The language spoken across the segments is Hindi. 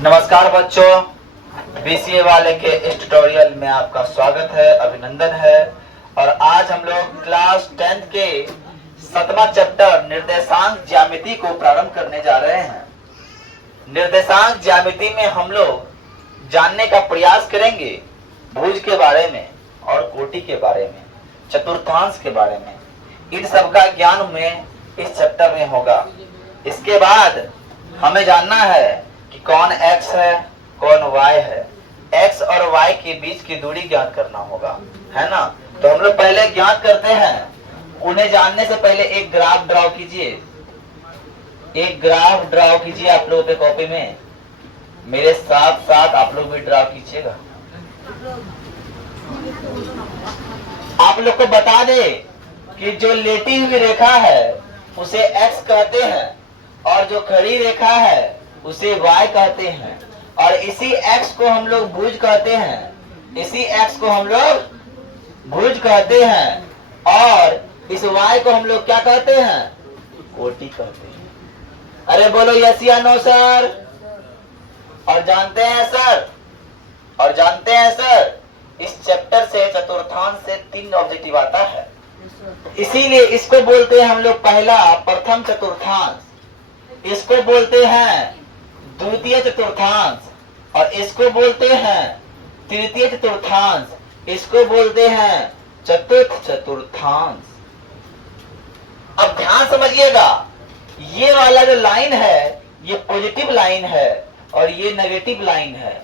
नमस्कार बच्चों, बीसीए वाले के इस ट्यूटोरियल में आपका स्वागत है, अभिनंदन है। और आज हम लोग क्लास 10th के 7वां चैप्टर निर्देशांक ज्यामिति को प्रारंभ करने जा रहे हैं। निर्देशांक ज्यामिति में हम लोग जानने का प्रयास करेंगे भुज के बारे में और कोटि के बारे में, चतुर्थांश के बारे में। इन सब का ज्ञान में इस चैप्टर में होगा। इसके बाद हमें जानना है कि कौन x है, कौन y है। x और y के बीच की दूरी ज्ञात करना होगा, है ना। तो हम लोग पहले ज्ञात करते हैं। उन्हें जानने से पहले एक ग्राफ ड्रॉ कीजिए। एक ग्राफ ड्रॉ कीजिए आप लोगों के कॉपी में। मेरे साथ साथ आप लोग भी ड्रॉ कीजिएगा। आप लोग को बता दे कि जो लेटी हुई रेखा है उसे x कहते हैं और जो खड़ी रेखा है उसे y कहते हैं। और इसी x को हम लोग भुज कहते हैं। इसी x को हम लोग भुज कहते हैं और इस y को हम लोग क्या कहते हैं? कोटि कहते हैं। अरे बोलो यस या नो सर। और जानते हैं सर, और जानते हैं सर, इस चैप्टर से चतुर्थांश से 3 ऑब्जेक्टिव आता है। इसीलिए इसको बोलते हैं हम लोग पहला प्रथम चतुर्थांश, इसको बोलते हैं द्वितीय चतुर्थांश और इसको बोलते हैं तृतीय चतुर्थांश, इसको बोलते हैं चतुर्थ चतुर्थांश। अब ध्यान समझिएगा, ये वाला जो लाइन है ये पॉजिटिव लाइन है और ये नेगेटिव लाइन है,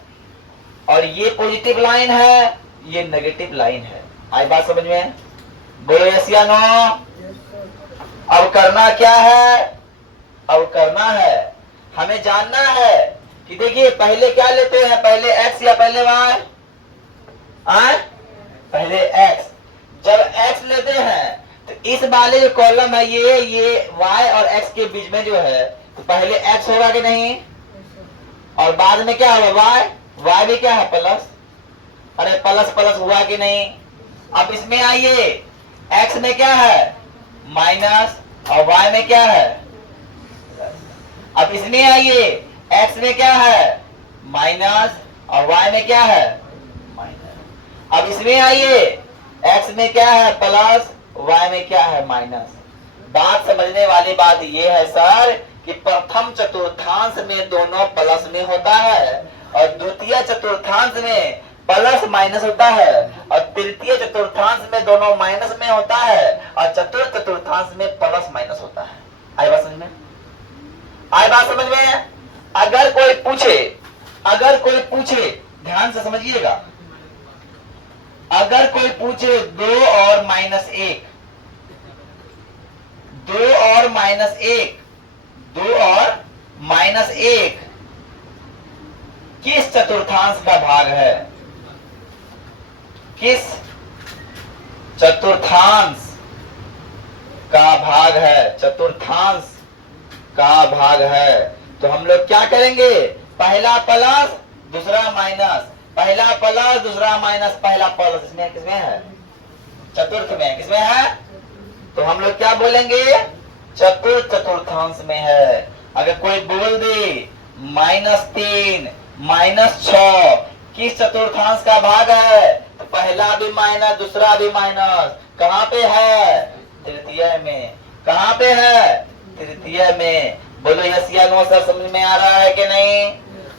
और ये पॉजिटिव लाइन है, ये नेगेटिव लाइन है। आई बात समझ में? बोलो यस या नो। अब करना क्या है? अब करना है, हमें जानना है कि देखिए पहले क्या लेते हैं, पहले x या पहले y? पहले x। जब x लेते हैं तो इस वाले जो कॉलम है ये y और x के बीच में जो है, तो पहले x होगा कि नहीं, और बाद में क्या होगा y भी क्या है प्लस। अरे प्लस प्लस हुआ कि नहीं। अब इसमें आइए, x में क्या है माइनस और y में क्या है। अब इसमें आइए, x में क्या है माइनस और y में क्या है माइनस। अब इसमें आइए, x में क्या है प्लस, y में क्या है माइनस। बात समझने वाली बात ये है सर कि प्रथम चतुर्थांश में दोनों प्लस में होता है और द्वितीय चतुर्थांश में प्लस माइनस होता है और तृतीय चतुर्थांश में दोनों माइनस में होता है और चतुर्थ चतुर्थांश में प्लस माइनस होता है। आई बात समझ में? आई बात समझ में? अगर कोई पूछे ध्यान से समझिएगा, अगर कोई पूछे 2 और माइनस 1, 2 और माइनस 1, 2 और माइनस 1 किस चतुर्थांश का भाग है? किस चतुर्थांश का भाग है? चतुर्थांश का भाग है। तो हम लोग क्या करेंगे, पहला प्लस दूसरा माइनस, पहला प्लस दूसरा माइनस, पहला प्लस इसमें किसमें है? चतुर्थ में। किसमें है? तो हम लोग क्या बोलेंगे, चतुर्थ चतुर्थांश में है। अगर कोई बोल दे -3 -6 किस चतुर्थांश का भाग है, तो पहला भी माइनस दूसरा भी माइनस, कहाँ पे है? तृतीय में। कहाँ पे है? तृतीय में। बोलो यस या नो सर, समझ में आ रहा है कि नहीं?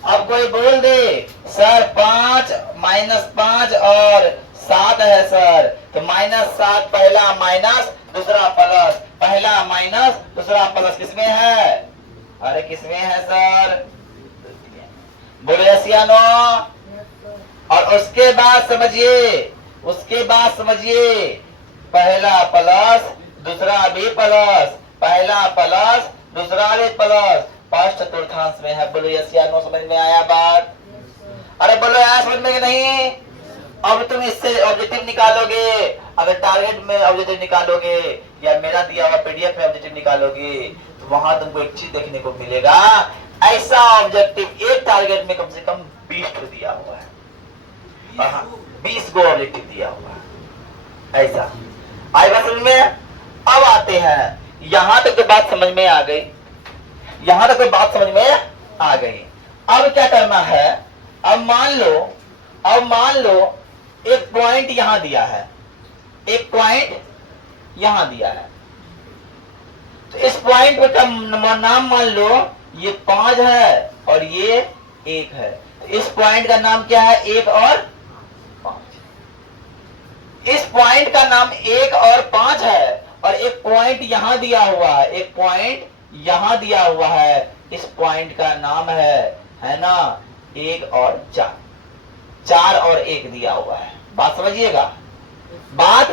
अब कोई बोल दे सर 5 -5 और 7 है सर, तो -7 पहला माइनस दूसरा प्लस, पहला माइनस दूसरा प्लस, किसमें है? अरे किसमें है सर? बोलो यस या नो। और उसके बाद समझिए, पहला प्लस दूसरा भी प्लस, पहला प्लस दूसरा भी प्लस, फर्स्ट चतुर्थांश में है। बोलो यस या नो। समझ में आया बात? अरे बोलो यार, समझ में नहीं? अब तुम इससे ऑब्जेक्टिव निकालोगे, अगर टारगेट में ऑब्जेक्टिव निकालोगे या मेरा दिया हुआ पीडीएफ में ऑब्जेक्टिव निकालोगे, तो वहां तुमको एक चीज देखने को मिलेगा, ऐसा ऑब्जेक्टिव एक टारगेट में कम से कम 20 को दिया हुआ है। 20 को ऑब्जेक्टिव दिया हुआ है ऐसा। आई बात समझ में? अब आते हैं, यहां तक तो बात समझ में आ गई। यहां तक कोई बात समझ में आ गई। अब क्या करना है, अब मान लो एक पॉइंट यहां दिया है, एक पॉइंट यहां दिया है, तो इस पॉइंट का नाम मान लो ये 5 है और ये 1 है, तो इस पॉइंट का नाम क्या है, 1 और 5। इस पॉइंट का नाम 1 और 5 है, और एक पॉइंट यहां दिया हुआ है, एक पॉइंट यहां दिया हुआ है, इस पॉइंट का नाम है ना 1 और 4, 4 और 1 दिया हुआ है। बात समझिएगा, बात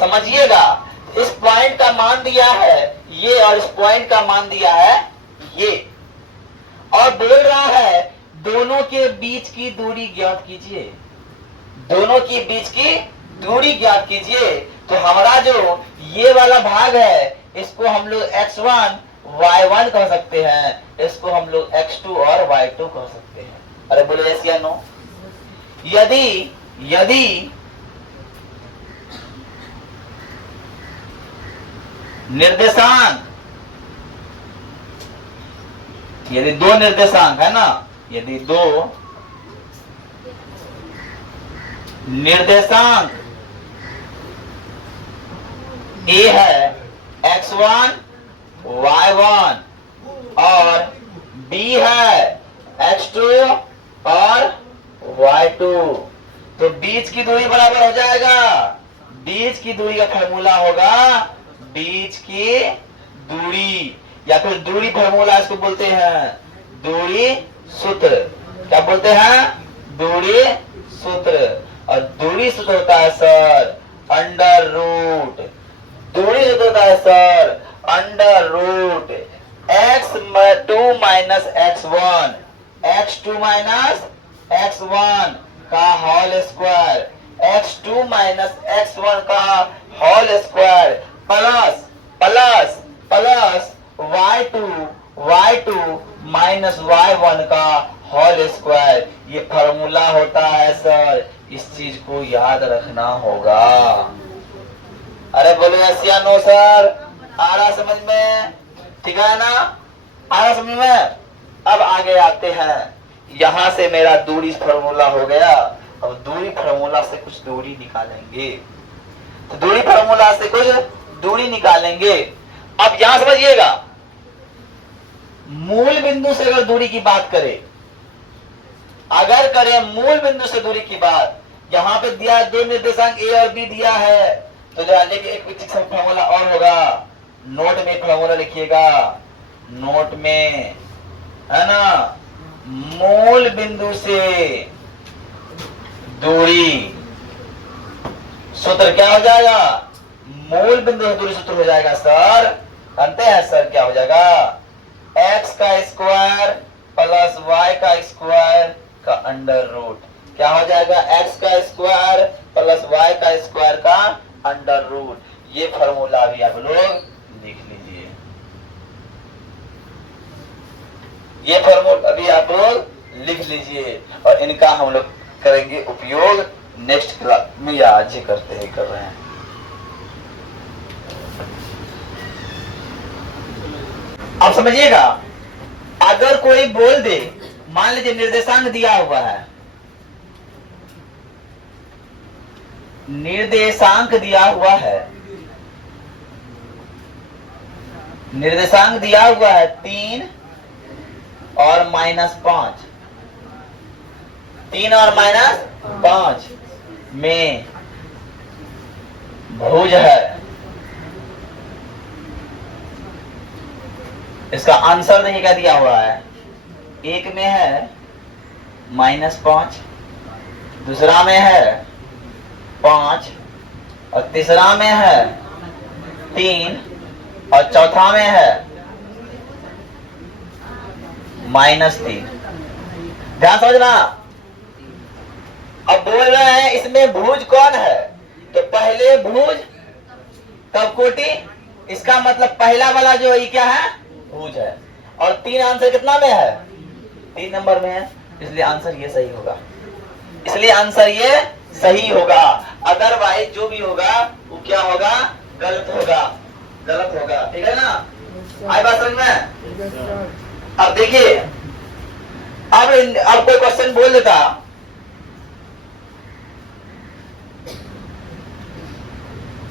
समझिएगा। इस पॉइंट का मान दिया है ये, और इस पॉइंट का मान दिया है ये, और बोल रहा है दोनों के बीच की दूरी ज्ञात कीजिए, दोनों के बीच की दूरी ज्ञात कीजिए। तो हमारा जो ये वाला भाग है इसको हम लोग x1 y1 कह सकते हैं, इसको हम लोग x2 और y2 कह सकते हैं। अरे बोले यस या नो। यदि निर्देशांक, यदि दो निर्देशांक है ना, यदि दो निर्देशांक A है x1 y1 और B है x2 और y2, तो बीच की दूरी बराबर हो जाएगा, बीच की दूरी का फॉर्मूला होगा बीच की दूरी, या फिर दूरी फॉर्मूला इसको बोलते हैं दूरी सूत्र। क्या बोलते हैं, दूरी सूत्र। और दूरी सूत्र होता है सर अंडर रूट, दूरी सूत्र होता है sir under root x2 minus x1, x2 minus x1 का whole square, x2 minus x1 का whole square plus plus plus y2 minus y1 का होल स्क्वायर। ये फॉर्मूला होता है सर, इस चीज को याद रखना होगा। अरे बोलो यस या नो सर, आ रहा समझ में, ठीक है ना, आ रहा समझ में। अब आगे आते हैं, यहां से मेरा दूरी फॉर्मूला हो गया, अब दूरी फॉर्मूला से कुछ दूरी निकालेंगे, तो दूरी फॉर्मूला से कुछ दूरी निकालेंगे। अब यहां समझिएगा, मूल बिंदु से अगर दूरी की बात करें, अगर करें मूल बिंदु से दूरी की बात, यहां पे दिया दो निर्देशांक ए और बी दिया है, तो लेकिन एक फॉर्मूला और होगा, नोट में फॉर्मूला लिखिएगा, नोट में है ना, मूल बिंदु से दूरी सूत्र क्या हो जाएगा, मूल बिंदु से दूरी सूत्र हो जाएगा सर, जानते हैं सर क्या हो जाएगा, x का स्क्वायर प्लस y का स्क्वायर का अंडर रूट। क्या हो जाएगा, x का स्क्वायर प्लस y का स्क्वायर का अंडर रूट। ये फॉर्मूला भी आप लोग लिख लीजिए, ये फॉर्मूला अभी आप लोग लिख लीजिए, और इनका हम लोग करेंगे उपयोग नेक्स्ट क्लास में, या आज ही कर रहे हैं। अब समझिएगा, अगर कोई बोल दे, मान लीजिए निर्देशांक दिया हुआ है, निर्देशांक दिया हुआ है, निर्देशांक दिया हुआ है 3 और -5, 3 और -5 में भुज है, इसका आंसर देखिए क्या दिया हुआ है, एक में है -5, दूसरा में है 5, और तीसरा में है 3, और चौथा में है -3। ध्यान समझना। अब बोल रहे हैं इसमें भुज कौन है, तो पहले भुज तब कोटि, इसका मतलब पहला वाला जो ये क्या है, भुज है, और 3 आंसर कितना में है, 3 नंबर में है, इसलिए आंसर ये सही होगा, इसलिए आंसर ये सही होगा। अदरवाइज जो भी होगा वो क्या होगा, गलत होगा, गलत होगा, ठीक है ना। आई बात समझ में। देखिए, अब कोई क्वेश्चन बोल देता,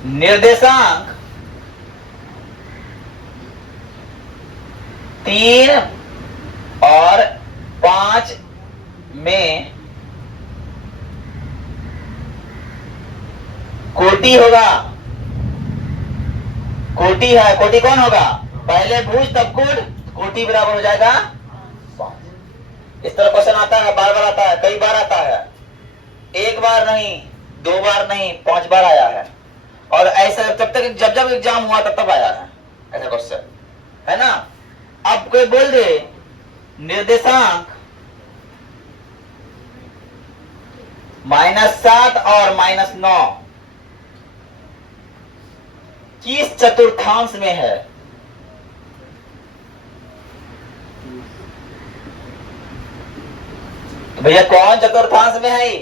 निर्देशांक 3 और 5 में कोटि होगा। कोटि है, कोटि कौन होगा? पहले भुज तब कूट, कोटि बराबर हो जाएगा 5। इस तरह क्वेश्चन आता है, बार बार आता है, कई बार आता है, एक बार नहीं, 2 बार नहीं, 5 बार आया है। और ऐसा जब जब एग्जाम हुआ तब आया है ऐसा क्वेश्चन, है ना। अब कोई बोल दे निर्देशांक -7 और -9 किस चतुर्थांश में है? तो भैया कौन चतुर्थांश में है?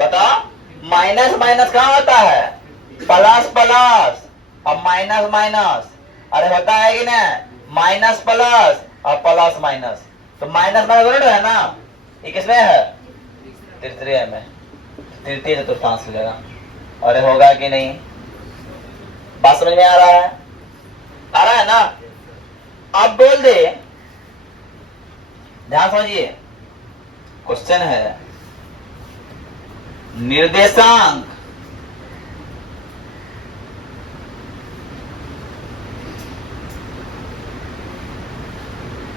बता। माइनस माइनस कहां होता है? प्लस प्लस और माइनस माइनस, अरे होता है कि ना, माइनस प्लस और प्लस माइनस। तो माइनस माइनस है ना, ये किसमें है? तृतीय में, तृतीय चतुर्थांश हो जाएगा। अरे होगा कि नहीं? बात समझ में आ रहा है? आ रहा है ना? अब बोल दे, ध्यान समझिए, क्वेश्चन है निर्देशांक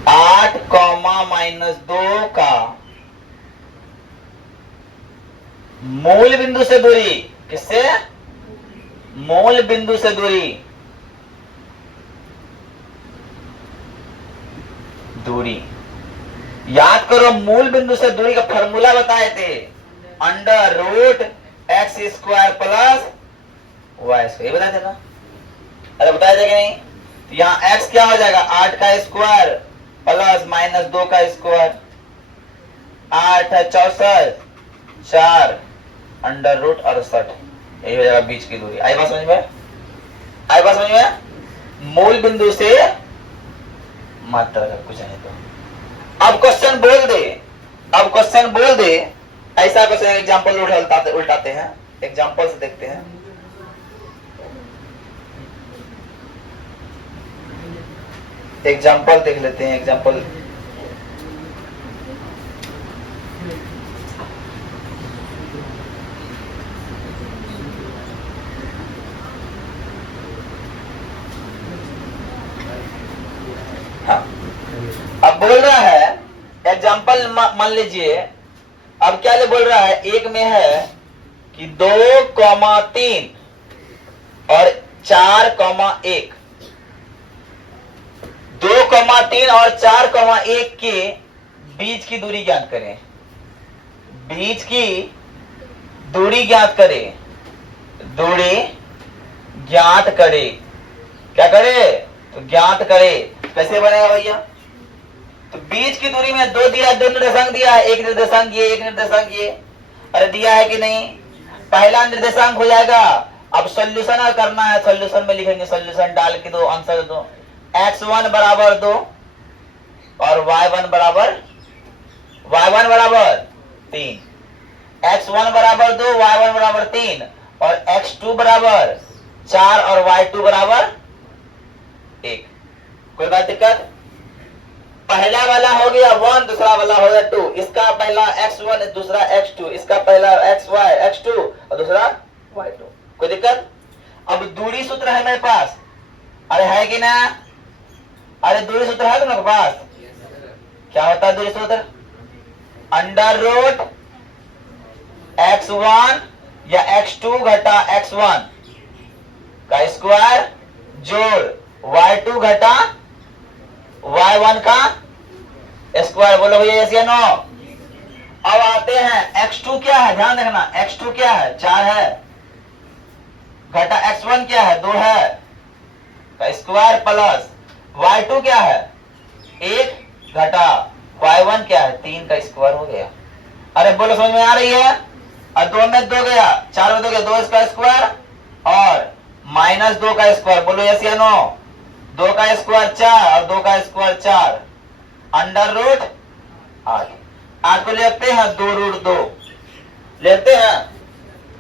8, -2 का मूल बिंदु से दूरी, किससे? मूल बिंदु से दूरी, दूरी याद करो, मूल बिंदु से दूरी का फॉर्मूला बताए थे, √x² प्लस y², ये बताए थे ना? अरे बताए थे कि नहीं? तो यहाँ x क्या हो जाएगा? 8 का स्क्वायर प्लस -2 का स्क्वायर, 8 है 64, 4 √68, यही हो जाएगा बीच की दूरी। आई बात समझ में? आई बात समझ में? मूल बिंदु से मात्रा का कुछ है। तो अब क्वेश्चन बोल दे, अब क्वेश्चन बोल दे, ऐसा क्वेश्चन एग्जांपल उल्टाते हैं, एग्जांपल से देखते हैं। एग्जांपल देख लेते हैं, एग्जांपल। हाँ, अब बोल रहा है एग्जांपल, मान लीजिए, अब क्या बोल रहा है, एक में है कि 2,3 और 4,1, 2,3 और 4,1 के बीच की दूरी ज्ञात करें। बीच की दूरी ज्ञात करें, दूरी ज्ञात करे, क्या करे? तो ज्ञात करे। कैसे बनेगा भैया? तो बीच की दूरी में 2 दिया, 2 निर्देशांक दिया है, एक निर्देशांक ये, एक निर्देशांक ये। अरे दिया है कि नहीं? पहला निर्देशांक हो जाएगा। अब सॉल्यूशन करना है, सॉल्यूशन में लिखेंगे, सॉल्यूशन डाल के दो, आंसर दो। x1 बराबर 2 और y1 बराबर 3, x1 बराबर 2, y1 बराबर 3 और x2 बराबर 4 और y2 बराबर 1। कोई बात दिक्कत? पहला वाला हो गया 1, दूसरा वाला हो गया 2। इसका पहला x1, दूसरा x2, इसका पहला x2 और दूसरा y2। कोई दिक्कत? अब दूरी सूत्र है मेरे पास, अरे है कि ना? अरे दूरी सूत्र है तुम्हारे पास? क्या होता है दूरी सूत्र? √x1 या x2 घटा x1 का स्क्वायर जोड़ y2 घटा y1 का स्क्वायर। बोलो भैया यस या नो? अब आते हैं x2 क्या है, ध्यान रखना, x2 क्या है? 4 है, घटा x1 क्या है? 2 है, का स्क्वायर प्लस y2 क्या है? 1 घटा y1 क्या है? 3 का स्क्वायर हो गया। अरे बोलो समझ में आ रही है? और 2 में 2 गया, 4 में 2 गया, 2 इसका स्क्वायर और -2 का स्क्वायर। बोलो यस या नो? 2 का स्क्वायर 4 और 2 का स्क्वायर 4, अंडर रूट 8। 8 को लिखते हैं 2√2, लिखते हैं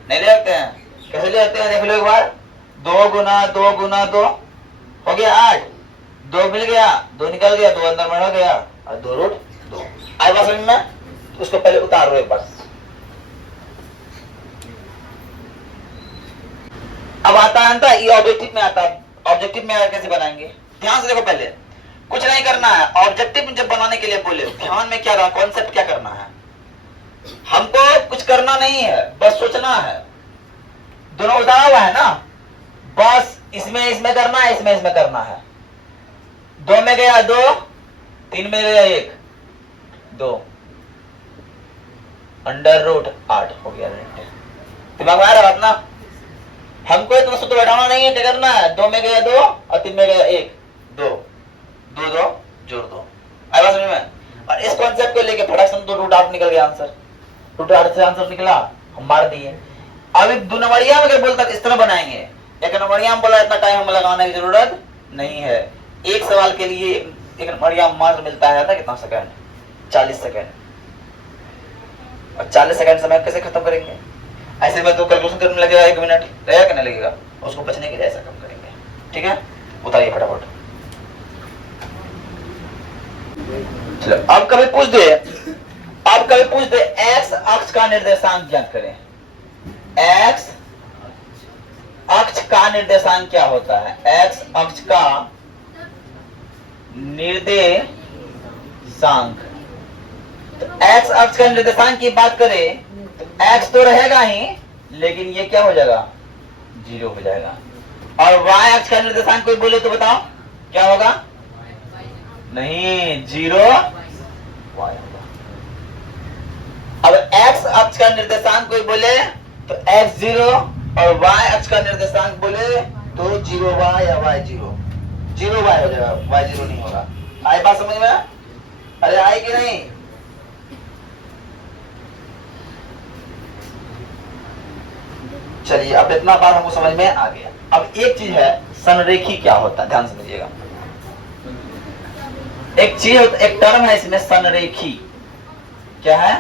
नहीं लिखते हैं? कैसे लिखते हैं देख लो एक बार। 2 गुना 2 गुना 2 हो गया 8, 2 मिल गया, 2 निकल गया, 2 अंदर में हो गया और 2√2। आई बात समझ में? तो उसको पहले उतार लो एक बार। अब आता है ना ये ऑब्जेक्टिव में आता है। ऑब्जेक्टिव में कैसे बनाएंगे? ध्यान से देखो, पहले कुछ नहीं करना है। ऑब्जेक्टिव जब बनाने के लिए बोले ध्यान में क्या रहा, कॉन्सेप्ट क्या करना है? हमको कुछ करना नहीं है, बस सोचना है। दोनों उतारा हुआ है ना, बस इसमें करना है, इसमें करना है। 2 में गया 2, 3 में गया 1, 2 अंडर रूट 8 हो गया। दिमाग में आ रहा बात ना? हमको इतना सूत्र बैठाना नहीं है, क्या करना है? 2 में गया 2 और 3 में गया 1, 2 2 2 जोड़ 2। आया समझ में? और इस कॉन्सेप्ट को लेके फटाक से √8 निकल गया आंसर। √8 से आंसर निकला, हम मार दिए। अभी 2 नंबरिया में बोलता इस तरह बनाएंगे, 1 नंबरिया में बोला इतना टाइम हमें लगाने की जरूरत नहीं है। एक सवाल के लिए 1 नंबरिया मात्र मिलता है ना कितना सेकंड? 40 सेकंड। और 40 सेकंड समय कैसे खत्म करेंगे? ऐसे में तो कैलकुलेशन करने लगेगा 1 मिनट, लगेगा कि नहीं लगेगा? उसको बचने के लिए ऐसा कम करेंगे। ठीक है, उतारिए फटाफट। चलो अब कभी पूछ दे एक्स अक्ष का निर्देशांक ज्ञात करें। एक्स अक्ष का निर्देशांक क्या होता है? एक्स अक्ष का निर्देशांक। तो एक्स अक्ष का निर्देशांक की बात करें तो एक्स तो रहेगा ही, लेकिन ये क्या हो जाएगा? 0 हो जाएगा। और वाई अक्ष का निर्देशांक कोई बोले तो बताओ क्या होगा? नहीं, 0 वाई होगा। अब एक्स अक्ष का निर्देशांक कोई बोले तो x 0 और y अक्ष का निर्देशांक बोले तो 0y या y 0, 0y हो जाएगा, y 0 नहीं होगा। आई बात समझ में? अरे आई कि नहीं? चलिए अब इतना बात हमको समझ में आ गया। अब एक चीज है संरेखी क्या होता है, ध्यान समझिएगा। एक चीज एक टर्म है इसमें संरेखी। क्या है?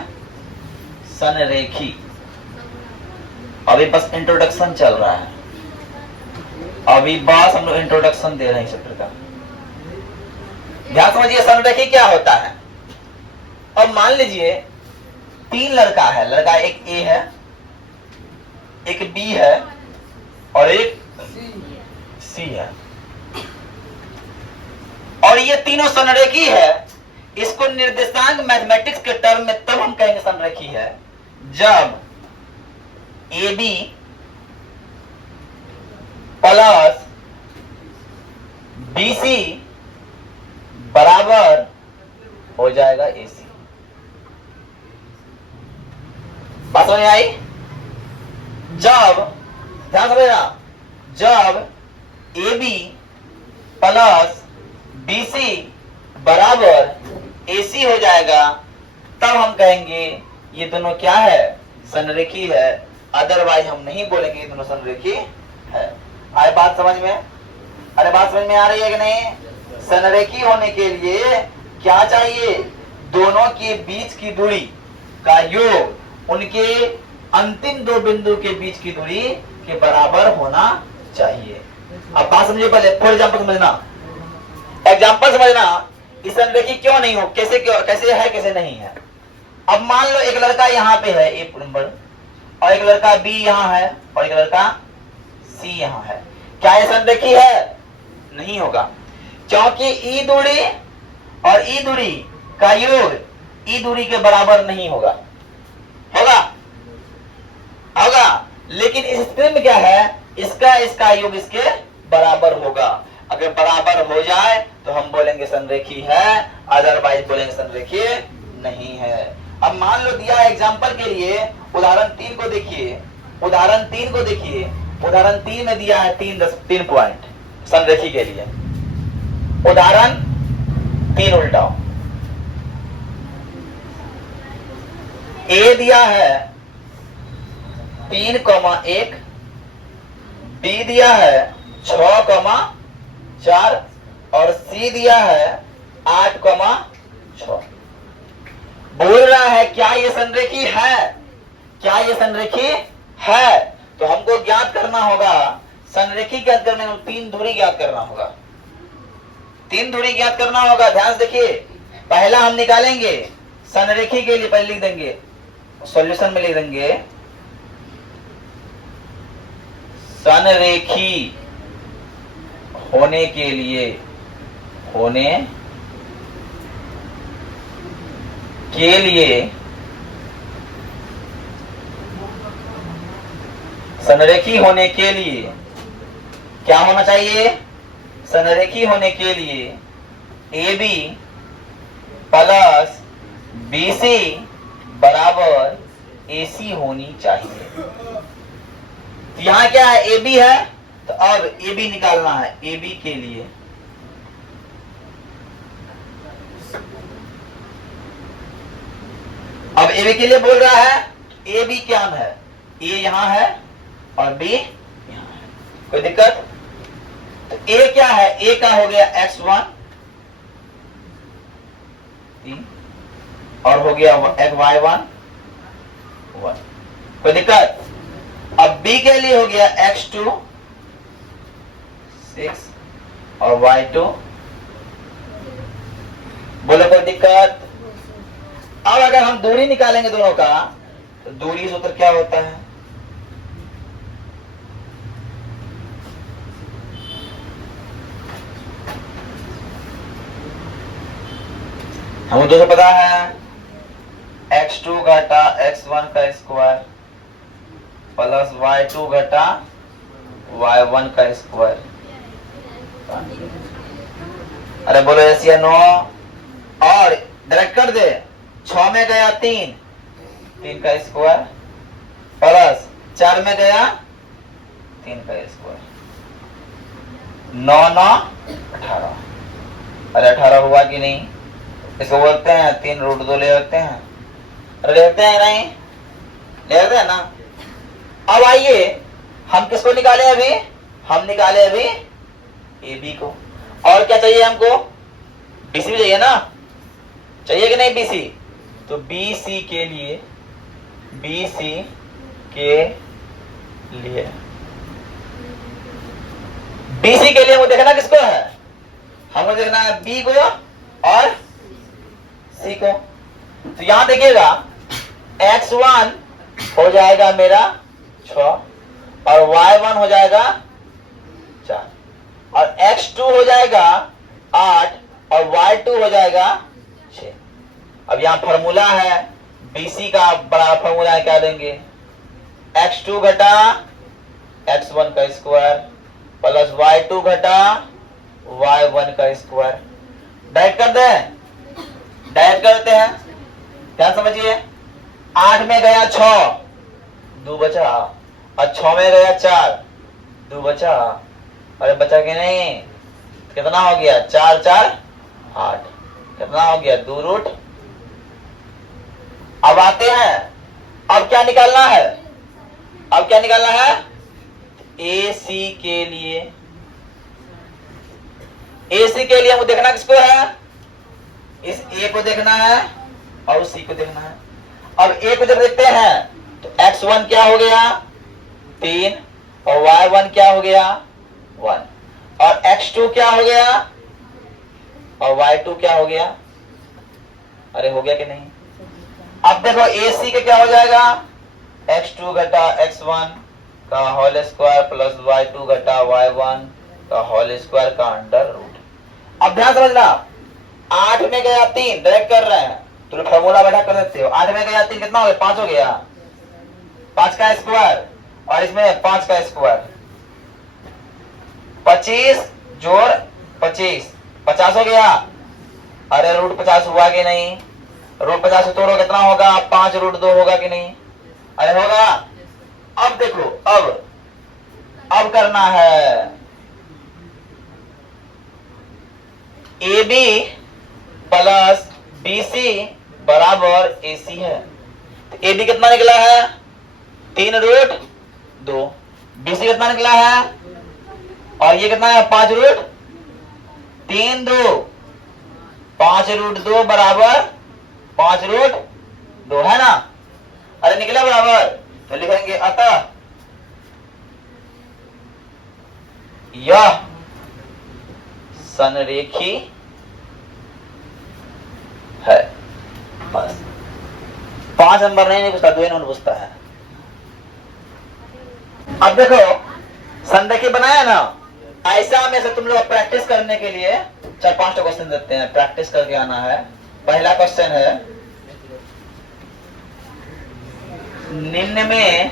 संरेखी। अभी बस इंट्रोडक्शन चल रहा है, अभी बस हम लोग इंट्रोडक्शन दे रहे हैं चैप्टर का। ध्यान समझिए संरेखी क्या होता है। अब मान लीजिए 3 लड़का है, लड़का एक ए है, एक बी है और एक सी है, और ये तीनों संरेखी है। इसको निर्देशांक मैथमेटिक्स के टर्म में तब हम कहेंगे संरेखी है जब A B plus B C बराबर हो जाएगा ए सी। बात समझ में आई? जब, ध्यान समझना, जब A B plus B C बराबर ए सी हो जाएगा तब हम कहेंगे ये दोनों क्या है? संरेखी है। अदरवाइज हम नहीं बोलेंगे ये दोनों संरेखी है। आए बात समझ में? अरे बात समझ में आ रही है कि नहीं? संरेखी होने के लिए क्या चाहिए? दोनों के बीच की दूरी का योग उनके अंतिम 2 बिंदु के बीच की दूरी के बराबर होना चाहिए। अब बात समझिए, पहले फॉर एग्जाम्पल समझना, एग्जाम्पल समझना। संरेखी क्यों नहीं हो, कैसे है कैसे नहीं है। अब मान लो एक लड़का यहाँ पे है ए नंबर, और एक लड़का बी यहाँ है और एक लड़का सी यहाँ है। क्या ये संरेखी है? नहीं होगा, क्योंकि ई दूरी और ई दूरी का योग ई दूरी के बराबर नहीं होगा। होगा? होगा, लेकिन इस स्थिति में क्या है? इसका योग इसके बराबर होगा। अगर बराबर हो जाए तो हम बोलेंगे संरेखी है, अदरवाइज बोलेंगे संरेखी नहीं है। अब मान लो दिया एग्जांपल के लिए उदाहरण 3 को देखिए। उदाहरण 3 को देखिए। उदाहरण 3 में दिया है 3 पॉइंट संरेखी के लिए। उदाहरण 3 उल्टाओ। ए दिया है 3,1, बी दिया है 6,4 और सी दिया है 8,4। 6। बोल रहा है क्या ये संरेखी है, क्या ये संरेखी है? तो हमको ज्ञात करना होगा, संरेखी ज्ञात करने में 3 दूरी ज्ञात करना होगा, 3 दूरी ज्ञात करना होगा। ध्यान से देखिए, पहला हम निकालेंगे संरेखी के लिए, पहले लिख देंगे सॉल्यूशन में, लिख देंगे संरेखी होने के लिए, होने के लिए संरेखी होने के लिए क्या होना चाहिए? संरेखी होने के लिए AB प्लस BC बराबर AC होनी चाहिए। यहां क्या है? AB है, तो अब AB निकालना है। AB के लिए अब AB के लिए बोल रहा है, AB क्या है? A यहां है और B यहां है, कोई दिक्कत? तो A क्या है? A का हो गया x1 और हो गया y1 1, कोई दिक्कत? अब B के लिए हो गया x2 6 और y2, बोलो कोई दिक्कत? अब अगर हम दूरी निकालेंगे दोनों का, तो दूरी सूत्र क्या होता है? हमें दोस्तों पता है x2 घटा x1 का स्क्वायर प्लस y2 घटा y1 का स्क्वायर। अरे बोलो यस या नो? और डायरेक्ट कर दे, 6 में गया 3 का स्क्वायर प्लस 4 में गया 3 का स्क्वायर, 9 9 18। अरे 18 हुआ कि नहीं? इसको बोलते हैं 3√2 ले लेते हैं। अरे लेते हैं नहीं? ले लेते हैं ना। अब आइए हम किसको निकाले? अभी हम निकाले अभी AB को। और क्या चाहिए हमको? BC भी चाहिए ना, चाहिए कि नहीं BC? तो BC के लिए, BC के लिए, BC के लिए वो देखना किसको है? हमको देखना है B को और C को। तो यहां देखिएगा x1 हो जाएगा मेरा 6 और y1 हो जाएगा 4 और x2 हो जाएगा 8 और y2 हो जाएगा 6। अब यहां फॉर्मूला है BC का, बड़ा फॉर्मूला है, क्या देंगे? x2 घटा x1 का स्क्वायर प्लस y2 घटा y1 का स्क्वायर। डायरेक्ट कर दें? डायरेक्ट करते हैं, ध्यान समझिए। 8 में गया 6, 2 बचा, और 6 में गया 4, 2 बचा। अरे बचा कि नहीं? कितना हो गया? 4 4 8, कितना हो गया? 2 रूट। अब आते हैं, अब क्या निकालना है? अब क्या निकालना है? AC के लिए, AC के लिए हमको देखना किसको है? इस A को देखना है और C को देखना है। अब A को जब देखते हैं तो x1 क्या हो गया? 3 और y1 क्या हो गया? 1 और x2 क्या हो गया? और y2 क्या हो गया? अरे हो गया कि नहीं? अब देखो AC के क्या हो जाएगा? x2 घटा x1 का होल स्क्वायर प्लस y2 घटा y1 का होल स्क्वायर का अंडर रूट। अब ध्यान समझना, 8 में गया 3, डायरेक्ट कर रहे हैं तो फॉर्मूला बैठा कर सकते हो। 8 में गया 3 कितना हो गया? 5 हो गया, 5 का स्क्वायर और इसमें 5 का स्क्वायर, 25 जोड़ 25 50 हो गया। अरे रूट 50 हुआ कि नहीं? रूट 50 तोड़ो कितना होगा? 5√2 होगा कि नहीं? अरे होगा। अब देखो, अब करना है AB प्लस BC बराबर AC है। तो AB कितना निकला है? 3√2। BC कितना निकला है? और ये कितना है? 5√3 2 5√2 बराबर 5√2 है ना। अरे निकला बराबर, तो लिखेंगे अतः यह संरेखी है। बस 5 नंबर नहीं पूछता, 2 नंबर पूछता है। अब देखो संरेखी बनाया ना, ऐसा में से तुम लोग प्रैक्टिस करने के लिए 4-5 क्वेश्चन देते हैं, प्रैक्टिस करके आना है। पहला क्वेश्चन है, निम्न में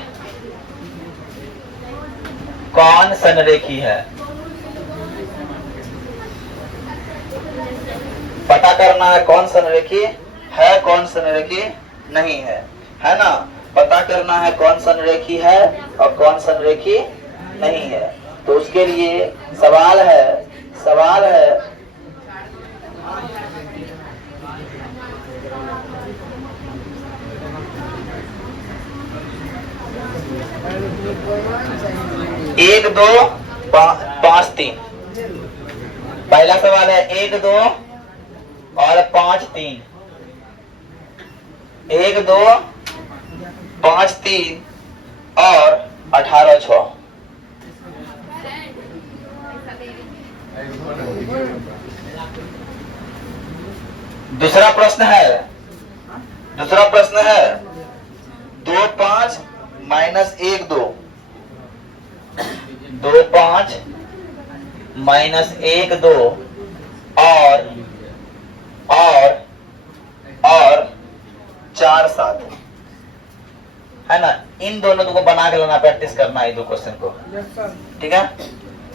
कौन संरेखी है? पता करना है कौन संरेखी है, कौन संरेखी नहीं है ना। पता करना है कौन संरेखी है और कौन संरेखी नहीं है। तो उसके लिए सवाल है एक दो पांच तीन। पहला सवाल है 1 2 और 5 3। 1 2 5 3 और 18 6। दूसरा प्रश्न है 2 5 माइनस 1 2। 2 5 माइनस 1 2 और 4 7 है ना। इन दोनों को बना के लाना, प्रैक्टिस करना है 2 क्वेश्चन को, ठीक है।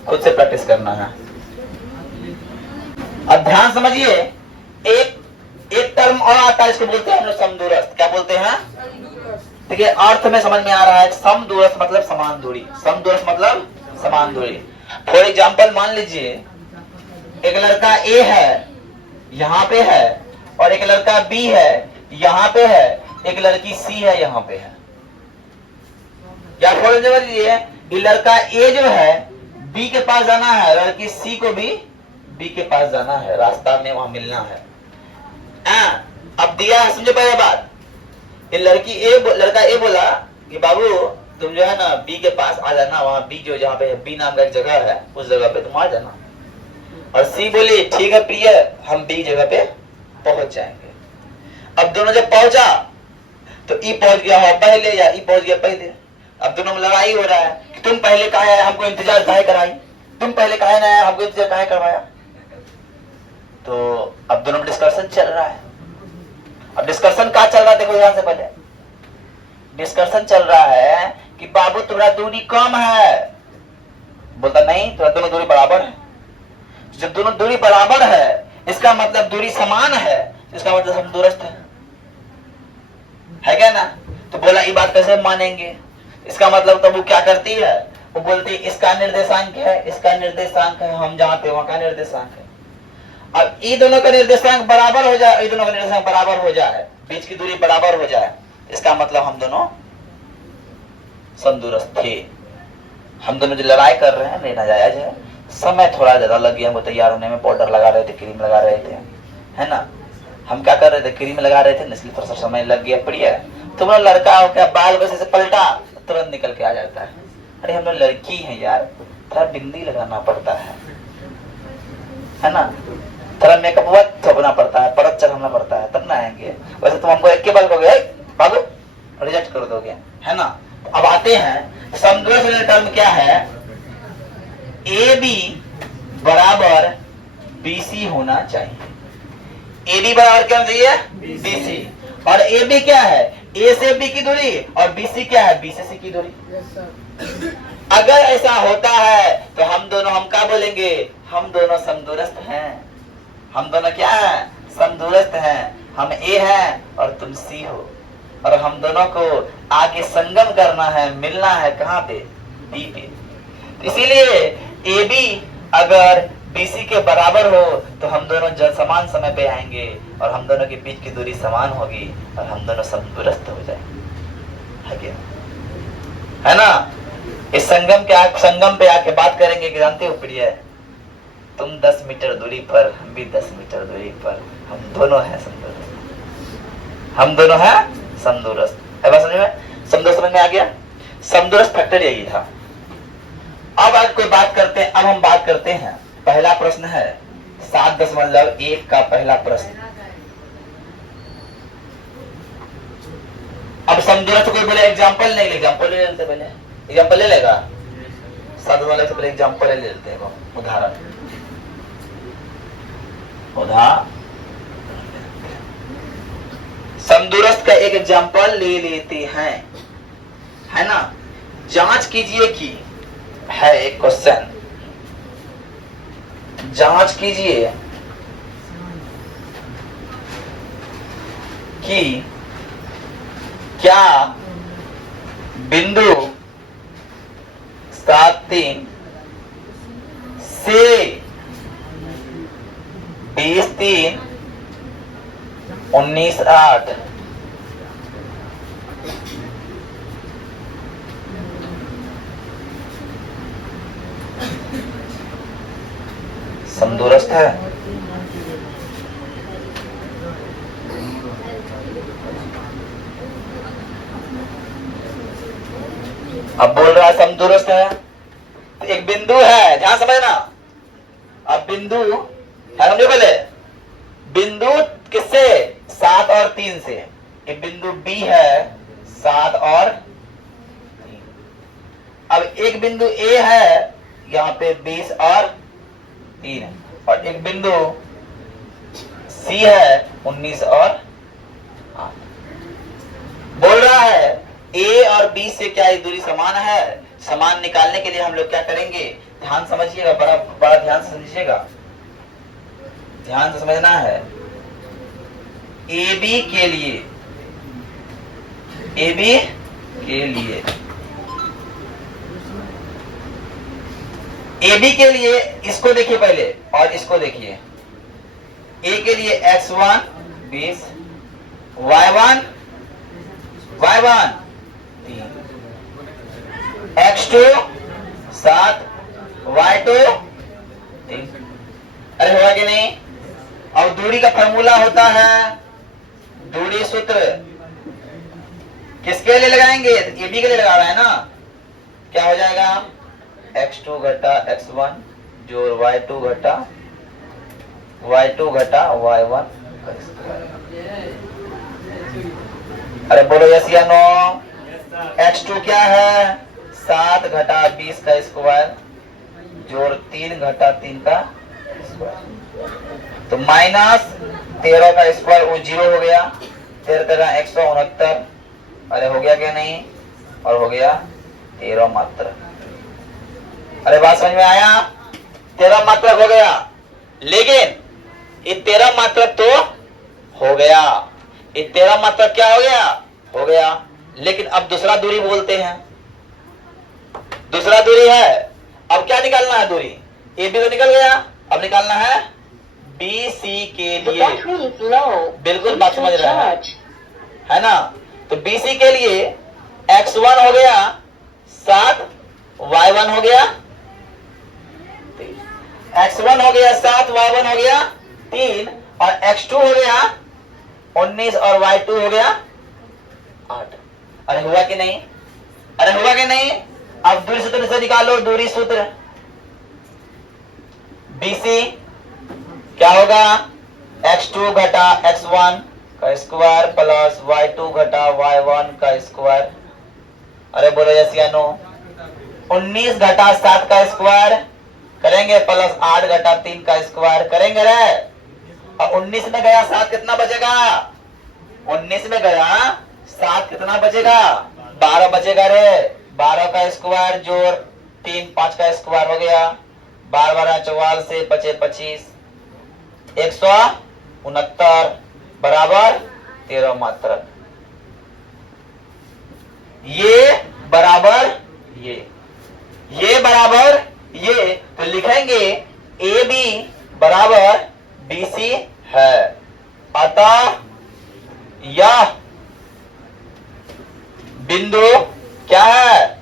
खुद से प्रैक्टिस करना है। अब ध्यान समझिए, एक टर्म और आता है, इसको बोलते हैं हम लोग समदूरस्थ। क्या बोलते हैं? देखिए अर्थ में समझ में आ रहा है। समदूरस्थ मतलब समान दूरी, समदूरस्थ मतलब समान दूरी। फॉर एग्जाम्पल मान लीजिए एक लड़का ए है, यहाँ पे है, और एक लड़का बी है, यहाँ पे है, एक लड़की सी है, यहाँ पे है। या फॉर एग्जाम्पल ये लड़का ए जो है बी के पास जाना है, लड़की सी को भी बी के पास जाना है, रास्ता में वहां मिलना है। अब दिया है, समझो पहले बात। ये लड़का ए बोला कि बाबू तुम जो है ना बी के पास आ जाना, वहां बी जो जहाँ पे बी नाम का एक जगह है उस जगह पे तुम आ जाना। और सी बोली ठीक है प्रिय, हम बी जगह पे पहुंच जाएंगे। अब दोनों जब पहुंचा तो ई पहुंच गया हो पहले या ई पहुंच गया पहले। अब दोनों में लड़ाई हो रहा है कि तुम पहले कहा है, हमको इंतजार काहे कराई, तुम पहले कहा ना हमको इंतजार काहे करवाया। तो अब दोनों में डिस्कशन चल रहा है। अब डिस्कशन क्या चल रहा है देखो ध्यान से। पहले डिस्कशन चल रहा है कि बाबू तुम्हारा दूरी कम है। बोलता नहीं, तुम्हारा दोनों दूरी बराबर है। जब दोनों दूरी बराबर है इसका मतलब दूरी समान है, इसका मतलब हम दूरस्थ है क्या ना। तो बोला ये बात कैसे मानेंगे, इसका मतलब तब वो क्या करती है, वो बोलती है इसका निर्देशांक है, इसका निर्देशांक है, हम जहाँ पे वहां का निर्देशांक है। अब ये दोनों का निर्देशांक बराबर हो जाए, ये दोनों का निर्देशांक बराबर हो जाए, बीच की दूरी बराबर हो जाए, इसका मतलब हम दोनों समदूरस्थ थे। हम दोनों जो लड़ाई कर रहे हैं नाजायज है। समय थोड़ा ज्यादा लग गया हमको तैयार होने में, पाउडर लगा रहे थे, क्रीम लगा रहे थे, है ना। हम क्या कर रहे थे, क्रीम लगा रहे थे, इसलिए थोड़ा सा समय लग गया। प्रिय तुम्हारा लड़का हो क्या, बाल वैसे से पलटा तुरंत निकल के आ जाता है। अरे हम लोग लड़की हैं यार, थोड़ा बिंदी लगाना पड़ता है ना, थोड़ा मेकअप थोपना पड़ता है, परत चढ़ाना पड़ता है, तब ना आएंगे। वैसे तुम हमको एक के बाल कहोगे बाबू रिजेक्ट कर दोगे, है ना। अब आते हैं समदूरस्थ टर्म क्या है, ए बी बराबर बी सी होना चाहिए। ए बी बराबर क्या होना चाहिए, बी सी। और ए बी क्या है, ए से बी की दूरी, और बी सी क्या है, बी से सी की दूरी। अगर ऐसा होता है तो हम क्या बोलेंगे, हम दोनों समदूरस्थ हैं। हम दोनों क्या है, समदूरस्थ हैं। हम ए हैं और तुम सी हो, और हम दोनों को आगे संगम करना है, मिलना है कहाँ पे, बी पे। इसीलिए ए बी अगर बीसी के बराबर हो तो हम दोनों समान समय पे आएंगे, और हम दोनों के बीच की दूरी समान होगी, और हम दोनों समदूरस्थ हो जाएंगे, है क्या, है ना। इस संगम पे आके बात करेंगे कि जानते हो प्रिय, तुम 10 मीटर दूरी पर, हम भी 10 मीटर दूरी पर, हम दोनों हैं समदूरस्थ, हम दोनों हैं समदूरस्थ। है बात समझ में? समदूरस्थ समझ में आ गया? समदूरस्थ फैक्टर यही था। अब आज कोई बात करते हैं, अब हम बात करते हैं, पहला प्रश्न है 7.1 का पहला प्रश्न। अब समदूरस्थ कोई बोले एग्जांपल नहीं, एग्जांपल ले लेते, पहले एग्जांपल ले लेगा। 7.1 से पहले एग्जांपल ले लेते हैं, उदाहरण समदूरस्थ का एक एग्जांपल ले लेते हैं, है ना। जांच कीजिए कि है एक क्वेश्चन, जांच कीजिए कि क्या बिंदु 7.3 से 20.3 19.8 समदूरस्थ है। अब बोल रहा है समदूरस्थ है, तो एक बिंदु है, ध्यान समझना। अब बिंदु है, समझो पहले, बिंदु किससे? 7 और 3 से। एक बिंदु बी है 7 और 3। अब एक बिंदु ए है यहाँ पे 20 और 3 है, और एक बिंदु सी है 19 और 8। बोल रहा है ए और बी से क्या ये दूरी समान है? समान निकालने के लिए हम लोग क्या करेंगे? ध्यान समझिएगा, बड़ा बड़ा ध्यान से समझिएगा, ध्यान से समझना है। ए बी के लिए, ए बी के लिए, ए बी के लिए इसको देखिए पहले और इसको देखिए। ए के लिए x1 20, y1 3, x2 7, y2 3। अरे होगा कि नहीं? और दूरी का फॉर्मूला होता है, दूरी सूत्र किसके लिए लगाएंगे? ए बी के लिए लगा रहा है ना। क्या हो जाएगा? x2 घटा x1 जोड़ y2 घटा y1। अरे बोलो यस या नो? x2 क्या है? 7 घटा 20 का स्क्वायर जोड़ 3 घटा 3 का स्क्वायर, तो माइनस 13 का स्क्वायर, वो 0 हो गया। 13 169। अरे हो गया क्या नहीं? और हो गया 13 मात्रक। अरे बात समझ में आया? 13 मात्रक हो गया, लेकिन ये 13 मात्रक तो हो गया, ये 13 मात्रक क्या हो गया? हो गया। लेकिन अब दूसरा दूरी बोलते हैं, दूसरा दूरी है। अब क्या निकालना है? दूरी ए बी तो निकल गया, अब निकालना है बी सी के लिए। बिल्कुल बात समझ रहा है ना। तो बी सी के लिए x1 हो गया 7, y1 हो गया, x1 हो गया 7, y1 हो गया 3, और x2 हो गया 19 और y2 हो गया 8। अरे हुआ कि नहीं? अरे हुआ कि नहीं? अब दूरी सूत्र से निकालो, दूरी सूत्र BC क्या होगा? x2 घटा x1 का स्क्वायर प्लस y2 घटा y1 का स्क्वायर। अरे बोलो यस या नो? 19 घटा 7 का स्क्वायर करेंगे प्लस 8 घटा 3 का स्क्वायर करेंगे रे। और 19 में गया 7 कितना बचेगा? 19 में गया 7 कितना बचेगा? 12 बचेगा रे। 12 का स्क्वायर जोड़ 3 5 का स्क्वायर हो गया, 12 12 44 से बचे 25, 169 बराबर 13 मात्रक। ये बराबर ये बराबर ये, तो लिखेंगे ए बी बराबर बी सी है। अतः यह बिंदु क्या है?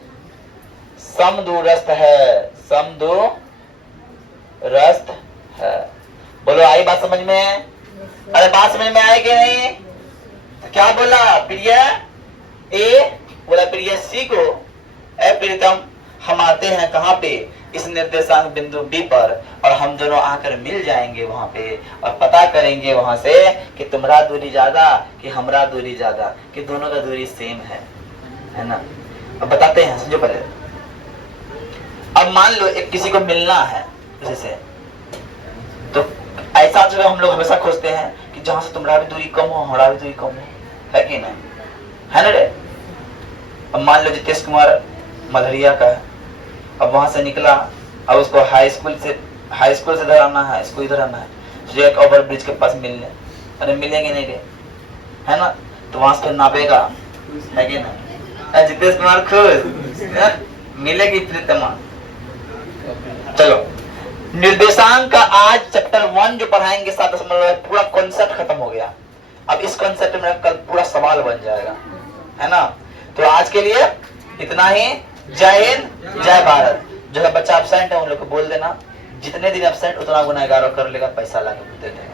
समदूरस्थ है, समदूरस्थ है। बोलो आई बात समझ में? अरे बात समझ में आए कि नहीं? तो क्या बोला प्रिय ए, बोला प्रिय सी को, ए प्रीतम हम आते हैं कहाँ पे, इस निर्देशांक बिंदु बी पर, और हम दोनों आकर मिल जाएंगे वहां पे और पता करेंगे वहां से कि तुम्हारा दूरी ज्यादा कि हमारा दूरी ज्यादा, कि दोनों का दूरी सेम है ना। अब बताते हैं, समझो पहले। अब मान लो एक किसी को मिलना है किसी से, तो ऐसा जगह हम लोग हमेशा खोजते हैं कि जहां से तुम्हारा भी दूरी कम हो हमारा भी दूरी कम हो, है कि नहीं, है ना रे। अब मान लो जितेश कुमार मलहरिया का है, अब वहां से निकला, अब उसको हाई स्कूल से इधर आना है, इसको इधर आना है, तो एक ओवर ब्रिज के पास मिलने, अरे मिलेंगे नहीं रे, है ना। तो वहां से नापेगा, है कि ना, जितेश कुमार खुद मिलेगी प्रीतमा। चलो निर्देशांक का आज चैप्टर 1 जो पढ़ाएंगे 7.1 पूरा कॉन्सेप्ट खत्म हो गया। अब इस कॉन्सेप्ट में कल पूरा सवाल बन जाएगा, है ना। तो आज के लिए इतना ही। जय हिंद, जय भारत। जो है बच्चा एब्सेंट है उन लोग को बोल देना, जितने दिन एब्सेंट उतना गुना 11 कर लेगा, पैसा लाके दे देगा।